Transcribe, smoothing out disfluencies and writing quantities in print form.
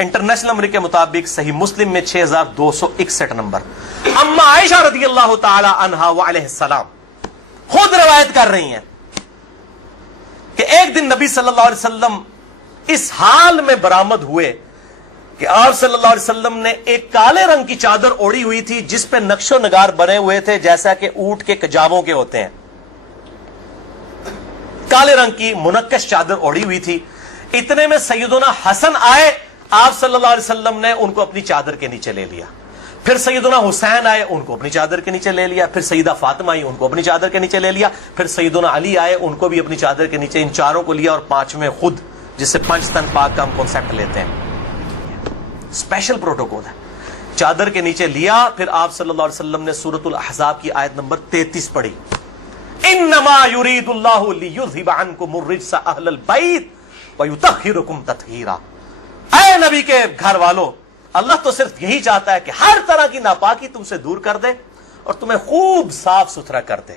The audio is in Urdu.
انٹرنیشنل نمبر کے مطابق صحیح مسلم میں 6261 نمبر. اما عائشہ رضی اللہ تعالی عنہا وعلیہ السلام خود روایت کر رہی ہیں کہ ایک دن نبی صلی اللہ علیہ وسلم اس حال میں برآمد ہوئے کہ آپ صلی اللہ علیہ وسلم نے ایک کالے رنگ کی چادر اوڑھی ہوئی تھی جس پہ نقش و نگار بنے ہوئے تھے جیسا کہ اونٹ کے کجاووں کے ہوتے ہیں. کالے رنگ کی منقش چادر اوڑھی ہوئی تھی. اتنے میں سیدنا حسن آئے, آپ صلی اللہ علیہ وسلم نے ان کو اپنی چادر کے نیچے لے لیا. پھر سیدنا حسین آئے, ان کو اپنی چادر کے نیچے لے لیا. پھر سیدہ فاطمہ آئی, ان کو اپنی چادر کے نیچے لے لیا. پھر سیدنا علی آئے, ان کو بھی اپنی چادر کے نیچے. ان چاروں کو لیا اور پانچویں خود, جس سے پنج تن پاک کا ہم کنسپٹ لیتے ہیں, اسپیشل پروٹوکول ہے, چادر کے نیچے لیا. پھر آپ صلی اللہ علیہ وسلم نے سورۃ الاحزاب کی آیت نمبر 33 پڑھی, انما یرید اللہ لیذھب عنکم الرجس اہل البیت ویطہرکم تطہیرا. اے نبی کے گھر والوں, اللہ تو صرف یہی چاہتا ہے کہ ہر طرح کی ناپاکی تم سے دور کر دے اور تمہیں خوب صاف ستھرا کر دے.